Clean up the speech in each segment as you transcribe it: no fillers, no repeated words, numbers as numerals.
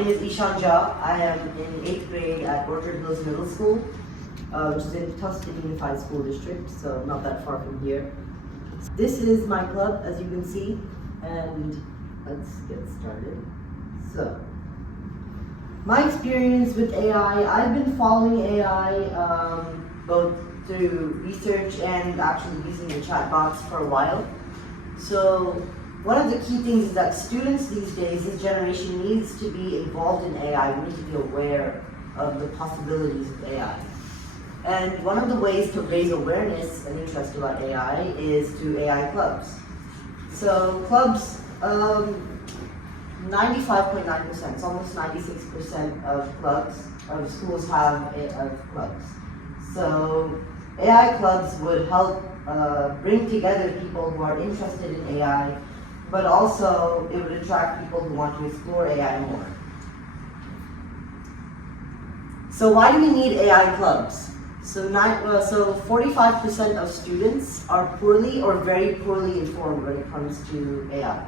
name is Ishan. I am in 8th grade at Orchard Hills Middle School, which is in Tustin Unified School District, so not that far from here. This is my club, as you can see, and let's get started. So, my experience with AI, I've been following AI both through research and actually using the chatbots for a while. So, one of the key things is that students these days, this generation, needs to be involved in AI. We need to be aware of the possibilities of AI. And one of the ways to raise awareness and interest about AI is through AI clubs. So clubs, 95.9%, it's almost 96% of schools have clubs. So AI clubs would help bring together people who are interested in AI, but also it would attract people who want to explore AI more. So why do we need AI clubs? So 45% of students are poorly or very poorly informed when it comes to AI.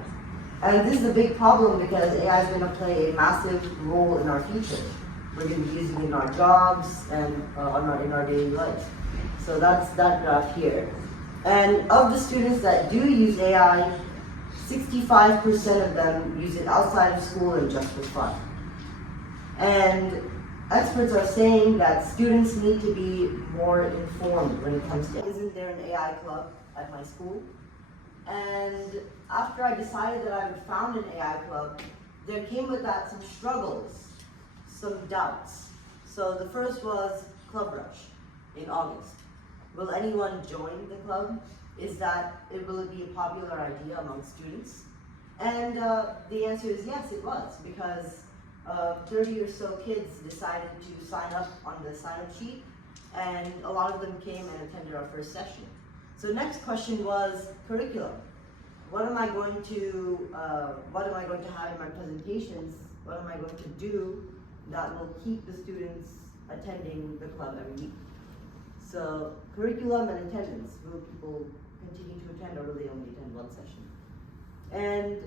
And this is a big problem because AI is going to play a massive role in our future. We're going to be using it in our jobs and in our daily life. So that's that graph here. And of the students that do use AI, 65% of them use it outside of school and just for fun. And experts are saying that students need to be more informed when it comes to, isn't there an AI club at my school? And after I decided that I would found an AI club, there came with that some struggles, some doubts. So the first was Club Rush in August. Will anyone join the club? Will it be a popular idea among students? And the answer is yes, it was, because 30 or so kids decided to sign up on the sign-up sheet, and a lot of them came and attended our first session. So next question was curriculum. What am I going to have in my presentations? What am I going to do that will keep the students attending the club every week? So curriculum and attendance. Will people continue to attend, or will they only attend one session? And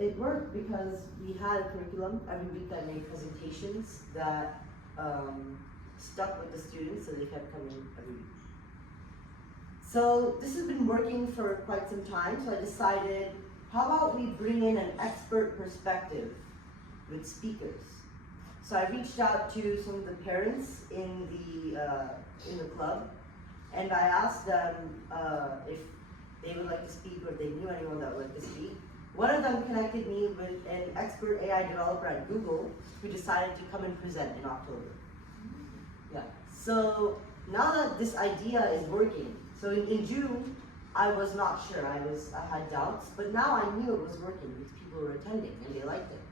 it worked because we had a curriculum every week that made presentations that stuck with the students, so they kept coming every week. So this has been working for quite some time, so I decided, how about we bring in an expert perspective with speakers? So I reached out to some of the parents in the club, and I asked them if they would like to speak, or if they knew anyone that would like to speak. One of them connected me with an expert AI developer at Google who decided to come and present in October. Yeah. So now that this idea is working, so in June, I was not sure. I had doubts, but now I knew it was working because people were attending and they liked it.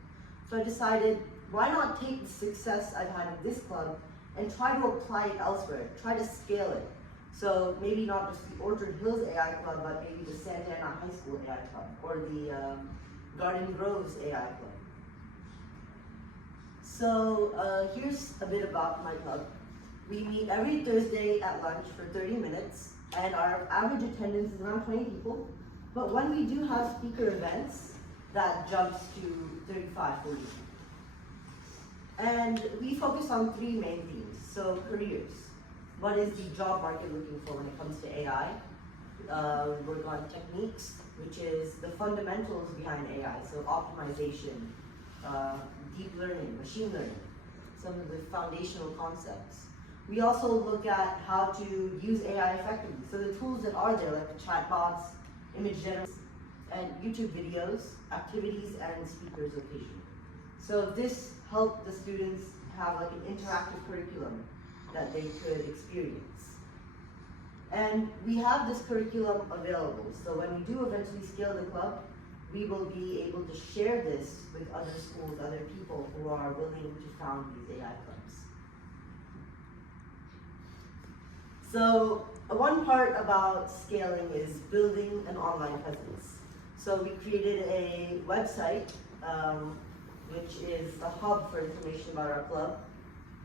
So I decided, why not take the success I've had in this club and try to apply it elsewhere, try to scale it. So maybe not just the Orchard Hills AI Club, but maybe the Santa Ana High School AI Club, or the Garden Groves AI Club. So here's a bit about my club. We meet every Thursday at lunch for 30 minutes, and our average attendance is around 20 people. But when we do have speaker events, that jumps to 35, 40 people. And we focus on three main themes. So careers. What is the job market looking for when it comes to AI? We work on techniques, which is the fundamentals behind AI, so optimization, deep learning, machine learning, some of the foundational concepts. We also look at how to use AI effectively. So the tools that are there, like the chatbots, image generation, and YouTube videos, activities, and speakers location. So this helped the students have like an interactive curriculum that they could experience. And we have this curriculum available. So when we do eventually scale the club, we will be able to share this with other schools, other people who are willing to found these AI clubs. So one part about scaling is building an online presence. So we created a website, which is a hub for information about our club,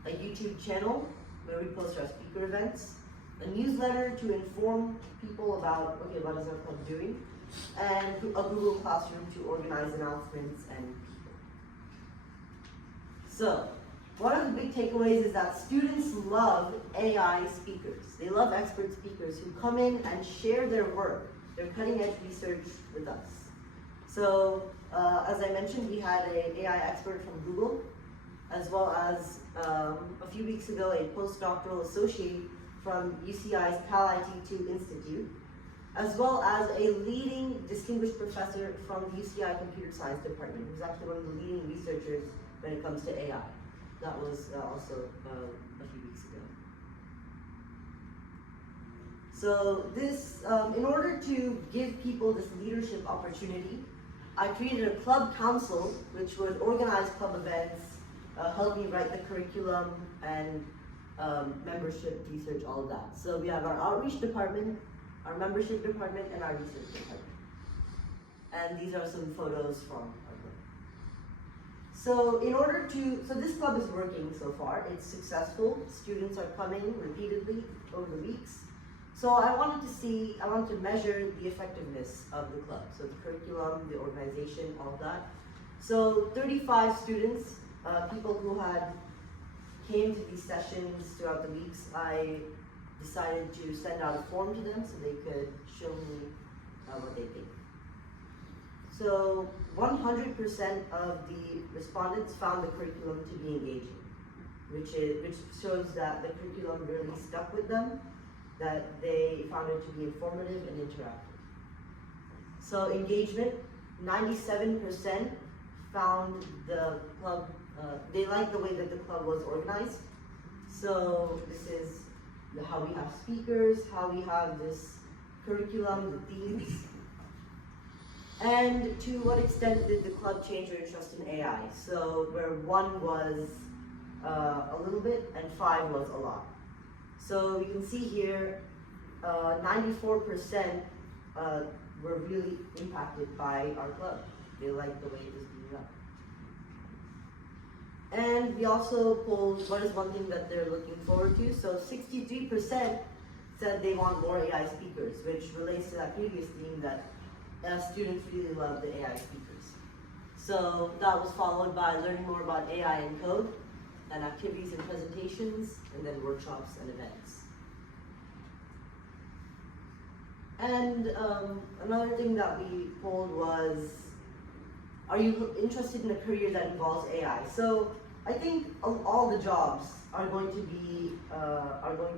a YouTube channel where we post our speaker events, a newsletter to inform people about, okay, what is our club doing, and a Google Classroom to organize announcements and people. So, one of the big takeaways is that students love AI speakers. They love expert speakers who come in and share their work, their cutting edge research with us. So, as I mentioned, we had an AI expert from Google, as well as a few weeks ago, a postdoctoral associate from UCI's PAL-IT2 Institute, as well as a leading distinguished professor from the UCI Computer Science Department, who's actually one of the leading researchers when it comes to AI. That was also a few weeks ago. So this, in order to give people this leadership opportunity, I created a club council which would organize club events, help me write the curriculum, and membership, research, all of that. So we have our outreach department, our membership department, and our research department. And these are some photos from our club. So so this club is working so far. It's successful. Students are coming repeatedly over the weeks. So I wanted to measure the effectiveness of the club. So the curriculum, the organization, all of that. So 35 students, people who had came to these sessions throughout the weeks, I decided to send out a form to them so they could show me what they think. So 100% of the respondents found the curriculum to be engaging, which shows that the curriculum really stuck with them, that they found it to be informative and interactive. So engagement, 97% found the club, they liked the way that the club was organized. So this is how we have speakers, how we have this curriculum, the themes. And to what extent did the club change your interest in AI? So where 1 was a little bit and 5 was a lot. So you can see here, 94% were really impacted by our club. They liked the way it was being run. And we also polled what is one thing that they're looking forward to. So 63% said they want more AI speakers, which relates to that previous theme that students really love the AI speakers. So that was followed by learning more about AI and code, and activities and presentations, and then workshops and events. And another thing that we polled was, are you interested in a career that involves AI? So I think all the jobs are going to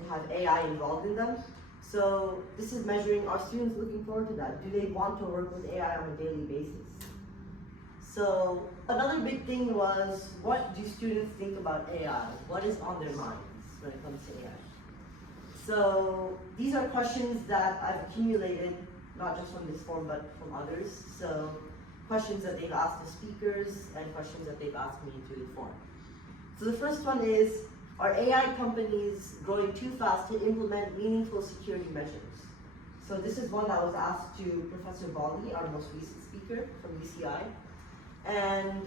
have AI involved in them. So this is measuring, are students looking forward to that? Do they want to work with AI on a daily basis? So another big thing was, what do students think about AI? What is on their minds when it comes to AI? So these are questions that I've accumulated, not just from this form, but from others. So questions that they've asked the speakers and questions that they've asked me to inform. So the first one is, are AI companies growing too fast to implement meaningful security measures? So this is one that was asked to Professor Bali, our most recent speaker from UCI. And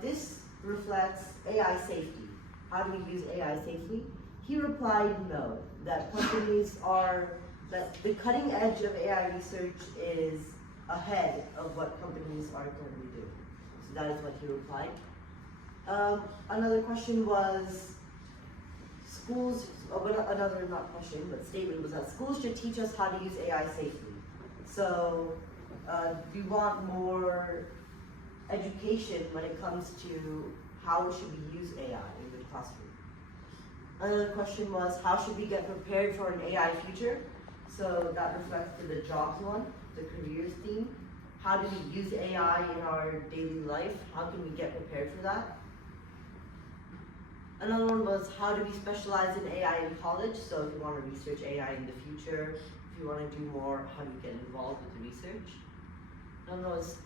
this reflects AI safety. How do we use AI safely? He replied no, that that the cutting edge of AI research is ahead of what companies are currently doing. So that is what he replied. Another question was, not question, but statement was that schools should teach us how to use AI safely. So we want more education when it comes to how should we use AI in the classroom. Another question was, how should we get prepared for an AI future? So that reflects to the jobs one, the careers theme. How do we use AI in our daily life? How can we get prepared for that? Another one was, how do we specialize in AI in college? So if you want to research AI in the future, if you want to do more, how do you get involved with the research? Another one was,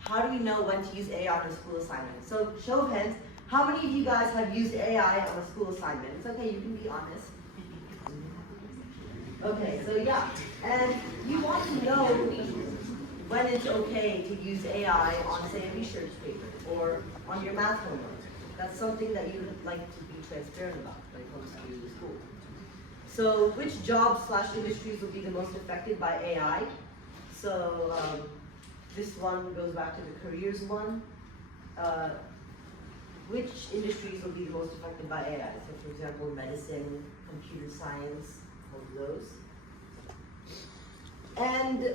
how do we know when to use AI on a school assignment? So show of hands, how many of you guys have used AI on a school assignment? It's okay, you can be honest. Okay, so yeah, and you want to know when it's okay to use AI on, say, a research paper or on your math homework. That's something that you would like to be transparent about when it comes to school. So which jobs/industries will be the most affected by AI? So this one goes back to the careers one. which industries will be the most affected by AI. So for example, medicine, computer science, all of those. And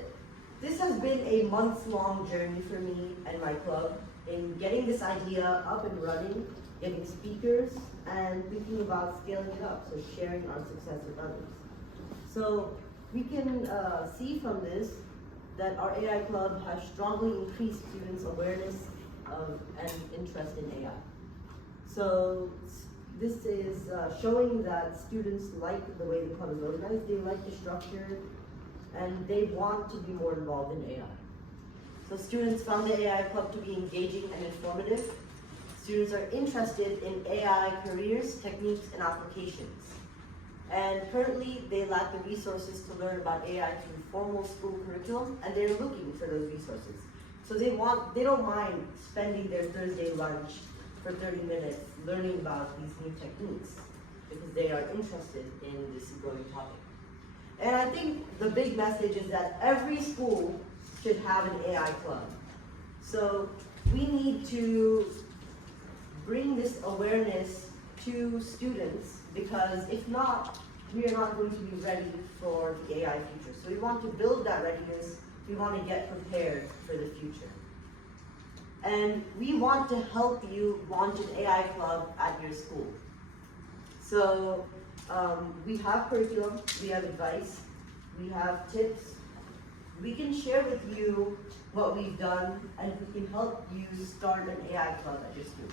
this has been a months-long journey for me and my club in getting this idea up and running, getting speakers, and thinking about scaling it up, so sharing our success with others. So we can see from this that our AI club has strongly increased students' awareness of and interest in AI. So this is showing that students like the way the club is organized, they like the structure, and they want to be more involved in AI. So students found the AI club to be engaging and informative. Students are interested in AI careers, techniques, and applications. And currently, they lack the resources to learn about AI through formal school curriculum, and they're looking for those resources. So they don't mind spending their Thursday lunch for 30 minutes learning about these new techniques because they are interested in this growing topic. And I think the big message is that every school should have an AI club. So we need to bring this awareness to students, because if not, we are not going to be ready for the AI future. So we want to build that readiness, we want to get prepared for the future. And we want to help you launch an AI club at your school. So we have curriculum, we have advice, we have tips. We can share with you what we've done, and we can help you start an AI club at your school.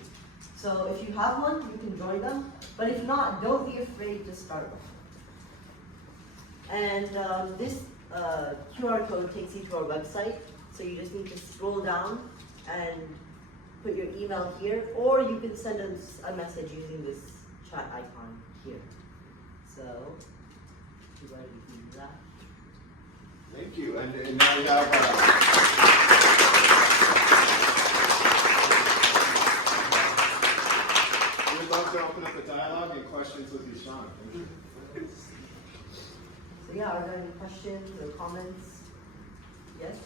So if you have one, you can join them, but if not, don't be afraid to start one. And this QR code takes you to our website, so you just need to scroll down and put your email here, or you can send us a message using this chat icon here. So, if you want to do that. Thank you. And now we have. We'd love to open up a dialogue and questions with Ishan. So yeah, are there any questions or comments? Yes?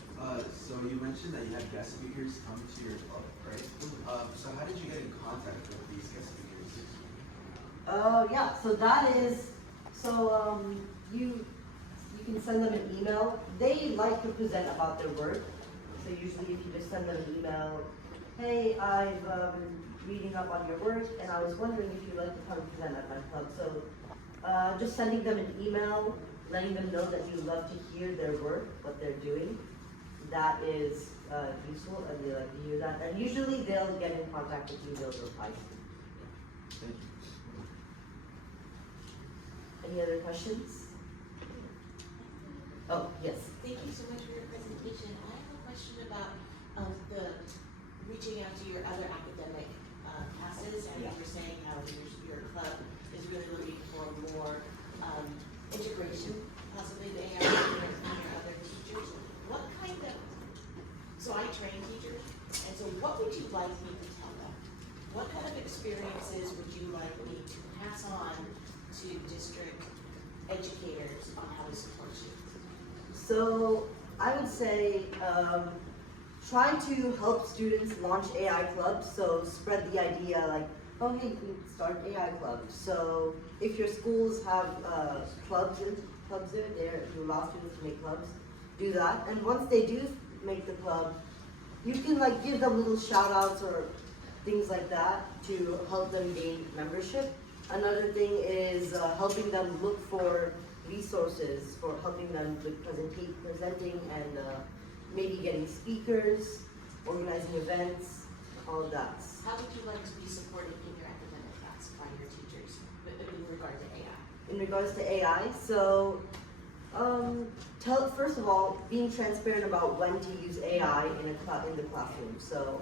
So you mentioned that you had guest speakers come to your club, right? So how did you get in contact with these guest speakers? Yeah, so that is, you can send them an email. They like to present about their work. So usually if you just send them an email, hey, I've been reading up on your work and I was wondering if you'd like to come and present at my club. So just sending them an email, letting them know that you love to hear their work, what they're doing. That is useful, and they like to hear that. And usually they'll get in contact with you, they'll reply to you. Thank you. Any other questions? Oh, yes. Thank you so much for your presentation. I have a question about the reaching out to your other academic classes, and Yeah. you're saying how your club is really looking for more integration, possibly the AI and your other teachers. What kind of, so I train teachers, and so what would you like me to tell them? What kind of experiences would you like me to pass on to district educators on how to support you? So I would say try to help students launch AI clubs. So spread the idea like, oh hey, you can start an AI club. So if your schools have clubs there, you allow students to make clubs, do that. And once they do make the club, you can like give them little shout outs or things like that to help them gain membership. Another thing is helping them look for resources for helping them with presenting and maybe getting speakers, organizing events, all of that. How would you like to be supported in your academic class by your teachers in regard to AI? In regards to AI, so first of all, being transparent about when to use AI in the classroom. So,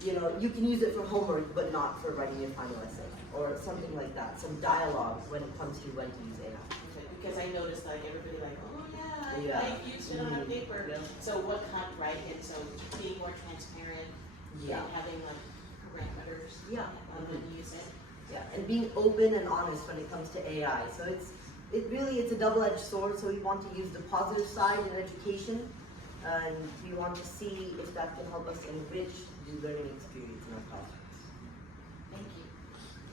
you can use it for homework, but not for writing your final essay or something like that. Some dialogue when it comes to when to use AI. Okay, because I noticed like everybody like, oh Yeah. I've used it on a paper. Yeah. So what kind, right? And so being more transparent Yeah. and having like parameters Yeah. on when you use it. Yeah, and being open and honest when it comes to AI. So it's a double-edged sword. So we want to use the positive side in education, and we want to see if that can help us enrich the learning experience in our classrooms.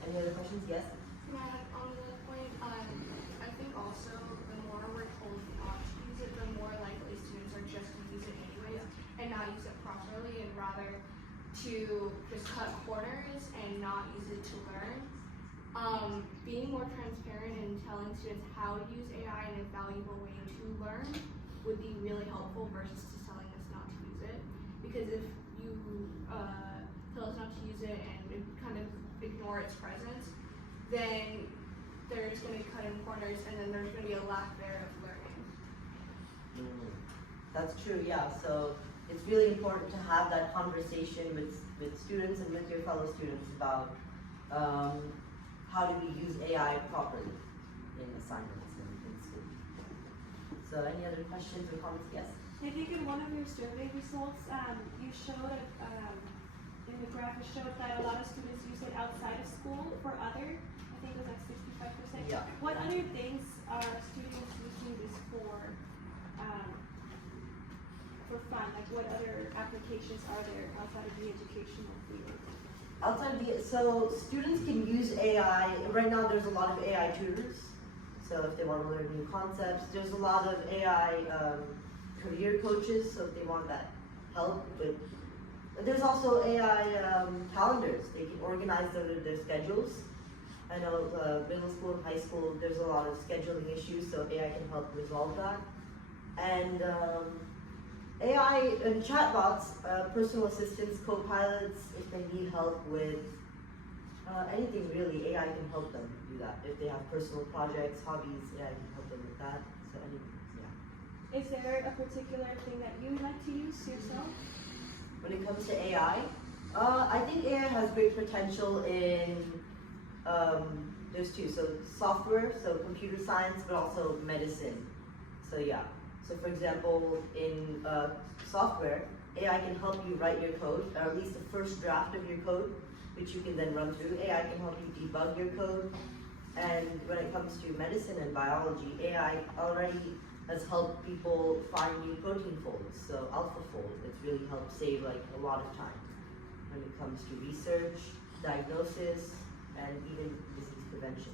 Any other questions? Yes? Yeah, on that point, I think also the more we're told not to use it, the more likely students are just to use it anyways and not use it properly, and rather to just cut corners and not use it to learn. Being more transparent and telling students how to use AI in a valuable way to learn would be really helpful versus just telling us not to use it. Because if you tell us not to use it and kind of ignore its presence, then they're just going to cut in corners, and then there's going to be a lack there of learning. That's true, yeah. So it's really important to have that conversation with students and with your fellow students about how do we use AI properly in assignments in school. So any other questions or comments? Yes? I think in one of your survey results, you showed in the graph it showed that a lot of students use it outside of school for other. I think it was like 65%. Yeah. What other things are students using this for fun? Like what other applications are there outside of the educational field? So students can use AI. Right now there's a lot of AI tutors. So if they want to learn new concepts, there's a lot of AI career coaches. So if they want that help with, there's also AI calendars. They can organize their schedules. I know middle school and high school, there's a lot of scheduling issues, so AI can help resolve that. And AI and chatbots, personal assistants, co-pilots, if they need help with anything really, AI can help them do that. If they have personal projects, hobbies, AI can help them with that. So anything, yeah. Is there a particular thing that you like to use yourself? When it comes to AI, I think AI has great potential in, there's two, so software, so computer science, but also medicine. So yeah. So for example, in software, AI can help you write your code, or at least the first draft of your code, which you can then run through. AI can help you debug your code. And when it comes to medicine and biology, AI already has helped people find new protein folds, so AlphaFold. It's really helped save like a lot of time when it comes to research, diagnosis, and even disease prevention.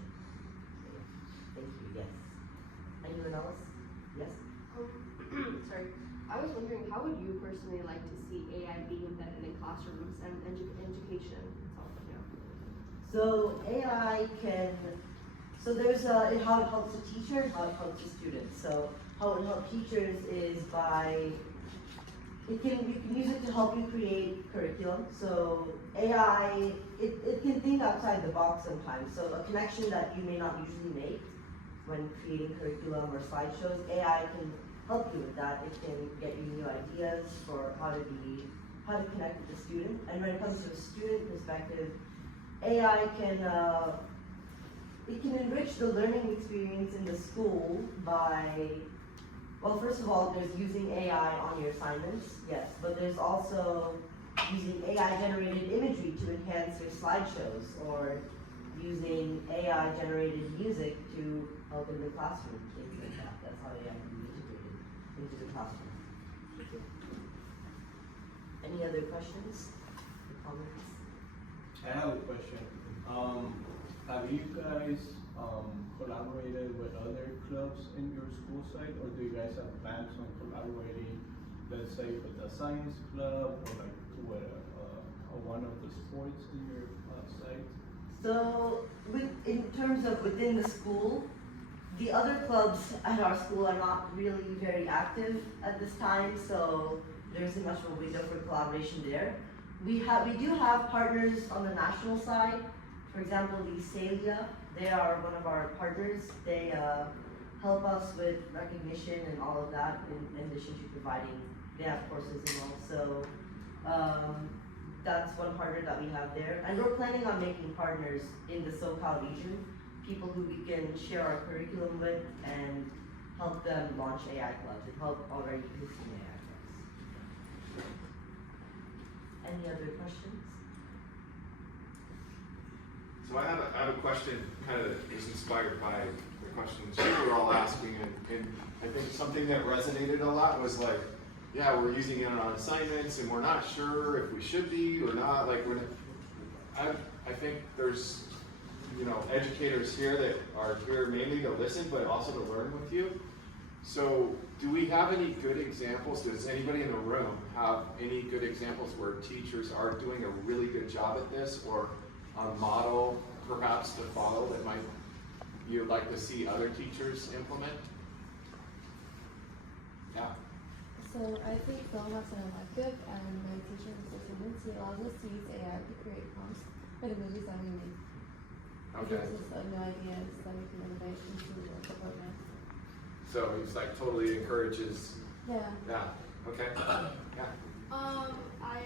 So, yeah. Thank you, yes. Anyone else? Yes? Sorry, I was wondering, how would you personally like to see AI being embedded in classrooms and education itself? Yeah. So AI can, so there's how it helps the teacher and how it helps the student. So how it helps teachers is by, you can use it to help you create curriculum. So AI, it can think outside the box sometimes. So a connection that you may not usually make when creating curriculum or slideshows, AI can help you with that. It can get you new ideas for how to connect with the student. And when it comes to a student perspective, AI can it can enrich the learning experience in the school by, well, first of all, there's using AI on your assignments, yes, but there's also using AI-generated imagery to enhance your slideshows, or using AI-generated music to help in the classroom, things like that. That's how AI can be integrated into the classroom. Any other questions or comments? I have a question. Have you guys collaborated with other clubs in your school site, or do you guys have plans on collaborating, let's say, with the science club, or like with one of the sports in your site? So, in terms of within the school, the other clubs at our school are not really very active at this time, so there isn't much of a window for collaboration there. We do have partners on the national side. For example, the Celia, they are one of our partners. They help us with recognition and all of that, in addition to providing, they have courses and all. So that's one partner that we have there. And we're planning on making partners in the SoCal region, people who we can share our curriculum with and help them launch AI clubs and help already existing AI clubs. Any other questions? So I have a question kind of that was inspired by the questions you were all asking, and I think something that resonated a lot was like, yeah, we're using it on assignments and we're not sure if we should be or not. Like I think there's educators here that are here mainly to listen, but also to learn with you. So do we have any good examples? Does anybody in the room have any good examples where teachers are doing a really good job at this, or a model perhaps to follow that you'd like to see other teachers implement? Yeah. So I take film as an elective, and my teacher is a student. He allows us to use AI to create prompts for the movies that we make. Okay. It gives us new ideas that we can innovate into the program. So he's like totally encourages. Yeah. Yeah. Okay. Yeah. I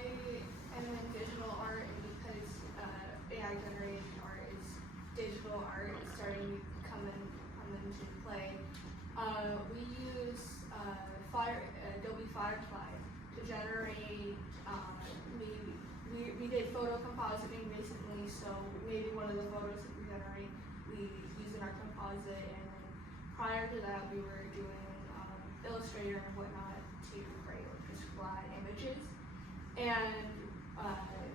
am in digital art, and because AI generated art is digital art is starting to come into play. We use Adobe Firefly to generate. We did photo compositing recently, so maybe one of the photos that we generate we use in our composite, and then prior to that we were doing Illustrator and whatnot to create or just flat images, and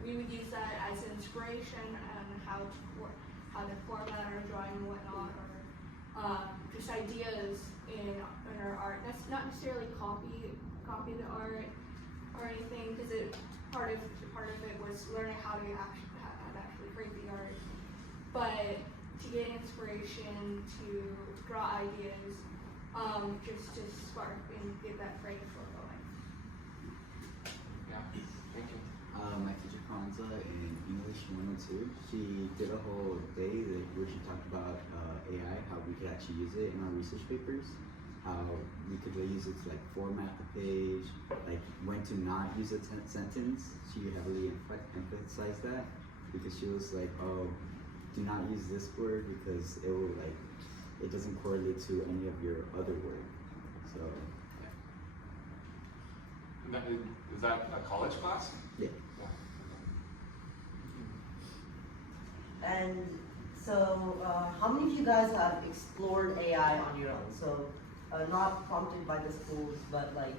we would use that as inspiration on how to format our drawing and whatnot, or just ideas in our art. That's not necessarily copy the art or anything, because part of it was learning how to actually create the art, but to get inspiration, to draw ideas, just to spark and get that brain flow going. Yeah. Thank you. My teacher Kwanza in English 102, she did a whole day where she talked about AI, how we could actually use it in our research papers, how we could use it to like format the page, like when to not use a sentence. She heavily emphasized that, because she was like, oh, do not use this word because it will it doesn't correlate to any of your other work. So yeah. Is that a college class? Yeah. And so, how many of you guys have explored AI on your own? So, not prompted by the schools, but like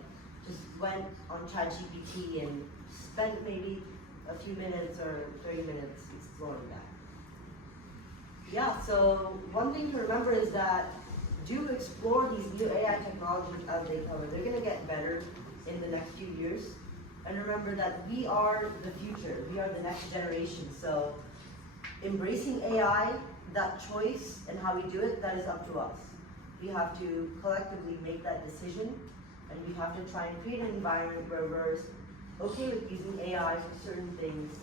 just went on ChatGPT and spent maybe a few minutes or 30 minutes exploring that. Yeah, so one thing to remember is that do explore these new AI technologies as they come. They're gonna get better in the next few years. And remember that we are the future, we are the next generation. So embracing AI, that choice and how we do it, that is up to us. We have to collectively make that decision, and we have to try and create an environment where we're okay with using AI for certain things,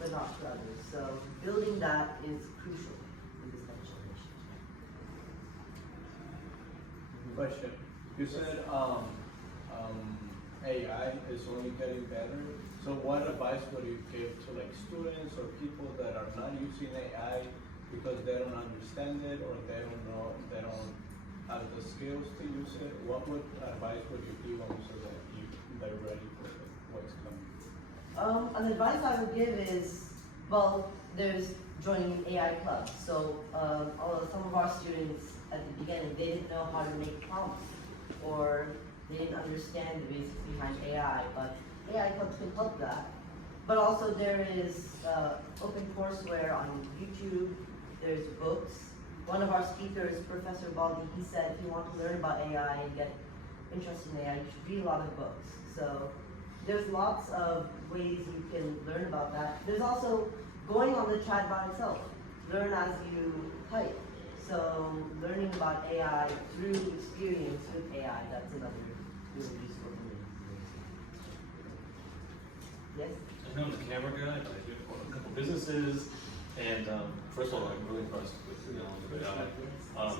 but not for others. So building that is crucial in this next generation. Question. You said AI is only getting better. So what advice would you give to like students or people that are not using AI because they don't understand it, or they don't have the skills to use it? What advice would you give them so that they're ready for what's coming? An advice I would give is, well, there's joining an AI club. So some of our students at the beginning, they didn't know how to make prompts, or they didn't understand the basics behind AI, but AI clubs can help that. But also there is open courseware on YouTube, there's books. One of our speakers, Professor Baldi, he said if you want to learn about AI and get interested in AI, you should read a lot of books. So there's lots of ways you can learn about that. There's also going on the chatbot itself. Learn as you type. So learning about AI through experience with AI, that's another really useful thing. Yes? I know I'm the camera guy, but I do own a couple businesses, and first of all, I'm really impressed with the knowledge of AI.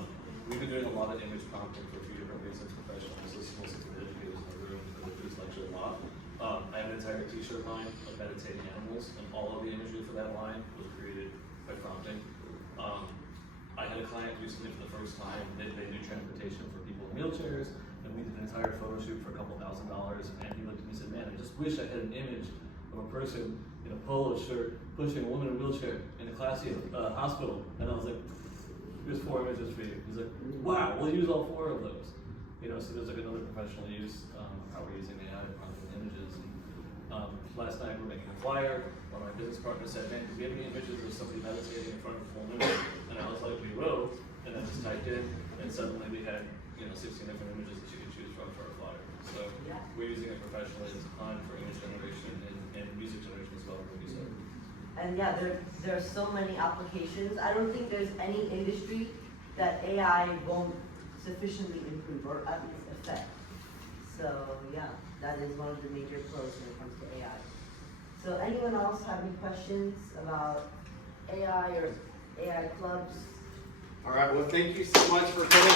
We've been doing a lot of image prompting for a few different reasons, professionals, as well as the educators in the room, because I do this lecture a lot. I have an entire t-shirt line of meditating animals, and all of the imagery for that line was created by prompting. I had a client recently for the first time. They do transportation for people in wheelchairs, and we did an entire photo shoot for a couple $1,000. And he looked at me and said, "Man, I just wish I had an image of a person in a polo shirt pushing a woman in a wheelchair in a classy hospital." And I was like, "Here's 4 images for you." He's like, "Wow, we'll use all 4 of those." So there's like another professional use of how we're using AI to prompt images. And Last night we were making a flyer. One of my business partners said, "Man, do we have any images of somebody meditating in front of a full moon?" And I was like, "We will." And I just typed in, and suddenly we had 16 different images that you could choose from for a flyer. So we're using it professionally as a time for image generation and music generation as well, like you said. And yeah, there are so many applications. I don't think there's any industry that AI won't sufficiently improve or at least affect. So yeah, that is one of the major pros when it comes to AI. So anyone else have any questions about AI or AI clubs? All right, well, thank you so much for coming.